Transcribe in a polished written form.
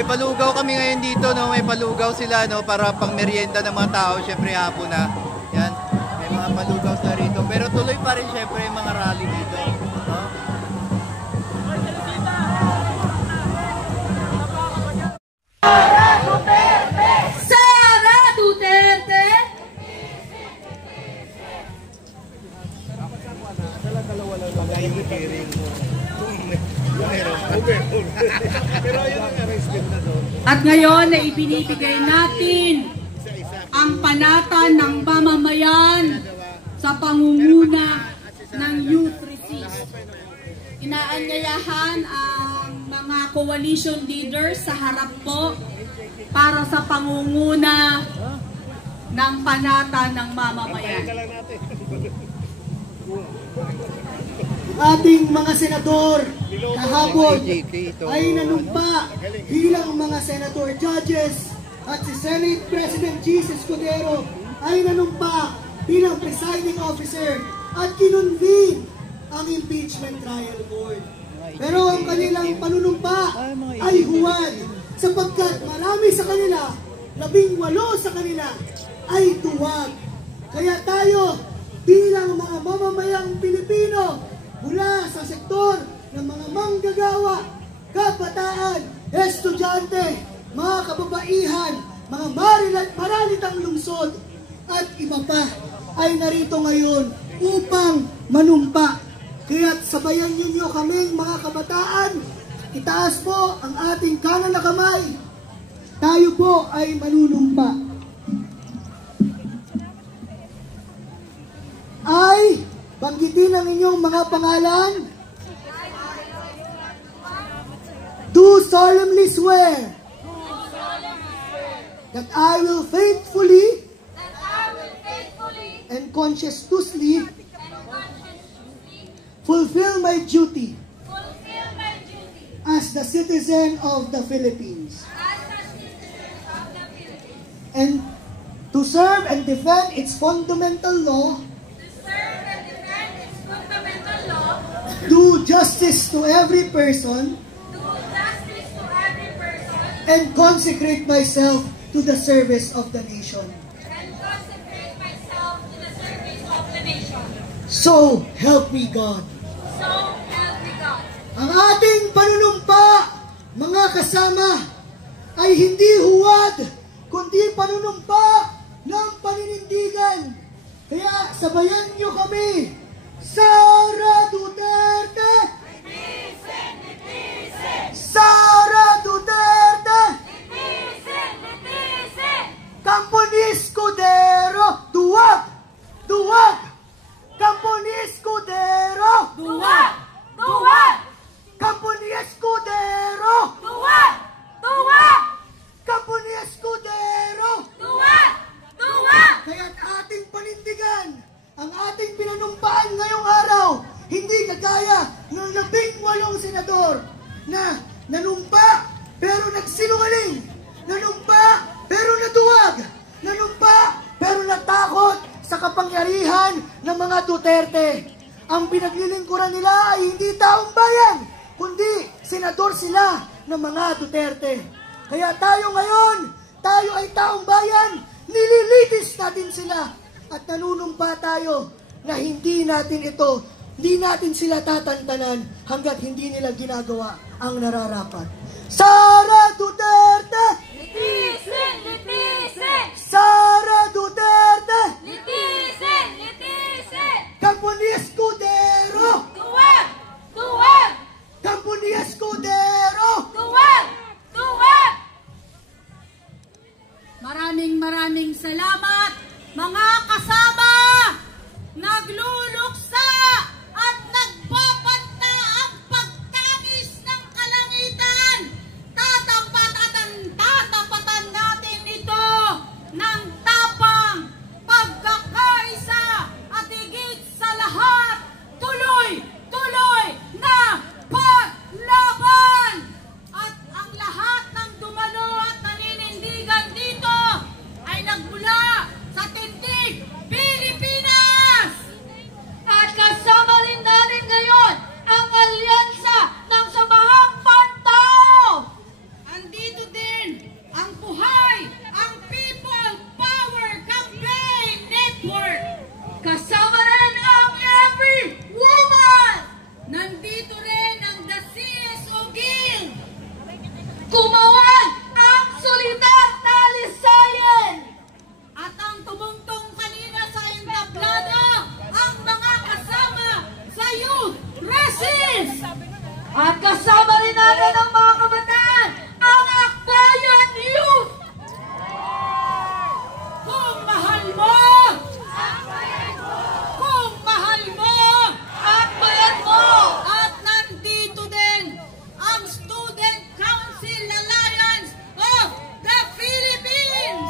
May palugaw kami ngayon dito, no? May palugaw sila, no? Para pang merienda ng mga tao, syempre hapon na. Yan, may mga palugaw na rito. Pero tuloy pa rin syempre yung mga rally dito, no? Sara Duterte! Sara Duterte! At ngayon na ibinibigay natin ang panata ng mamamayan sa pangunguna ng Youth Resist. Inaanyayahan ang mga coalition leaders sa harap po para sa pangunguna ng panata ng mamamayan. Ating mga senador kahapon ay nanumpa bilang mga senator judges at si Senate President Jesus Cordero ay nanumpa bilang presiding officer at kinunvene ang impeachment trial board. Pero ang kanilang panunumpa ay huwad sapagkat marami sa kanila, 18 sa kanila ay tuwag. Kaya tayo bilang mga mamamayang Pilipino mula sa sektor ng mga manggagawa, kabataan, estudyante, mga kababaihan, mga maralitang lungsod at iba pa ay narito ngayon upang manumpa. Kaya't sabayan ninyo kaming mga kabataan, itaas po ang ating kanan na kamay. Tayo po ay manunumpa. Ay banggitin ang inyong mga pangalan. Do solemnly swear that I will faithfully and conscientiously fulfill my duty as the citizen of the Philippines and to serve and defend its fundamental law, do justice to every person, and consecrate myself to the service of the nation. So help me God. Ang ating panunumpa, mga kasama, ay hindi huwad, kundi panunumpa ng paninindigan. Kaya sabayan niyo kami. Sara Duterte! Litisin! Litisin! Sara Duterte! Litisin! Litisin! Camponis Cordero! Duwag! Duwag! Camponis Cordero! Duwag! Duwag! Camponis Cordero! Duwag! Duwag! Camponis Cordero! Duwag! Duwag! Kaya't ating panindigan ang ating pinanumpaan ngayong araw, hindi kagaya ng 18 senador na nanumpa pero nagsinungaling, nanumpa pero natuwag, nanumpa pero natakot sa kapangyarihan ng mga Duterte. Ang pinaglilingkuran nila ay hindi taong bayan, kundi senador sila ng mga Duterte. Kaya tayo ngayon, tayo ay taong bayan, nililitis natin sila. At nanunumpa tayo na hindi natin sila tatantanan hanggat hindi nila ginagawa ang nararapat. Sara Duterte! Litisin! Litisin! Sara Duterte! Litisin! Litisin! Camponis Cordero! Duwag! Duwag! Camponis Cordero! Duwag! Duwag! Maraming salamat mga kasama, nagluluksa at nagpapanta ang pagtangis ng kalangitan. Tatapatan natin ito ng tapang, At kasama rin natin ang mga kabataan, ang Akbayan Youth! Kung mahal mo, kung mahal mo, Akbayan mo! At nandito din ang Student Council Alliance of the Philippines!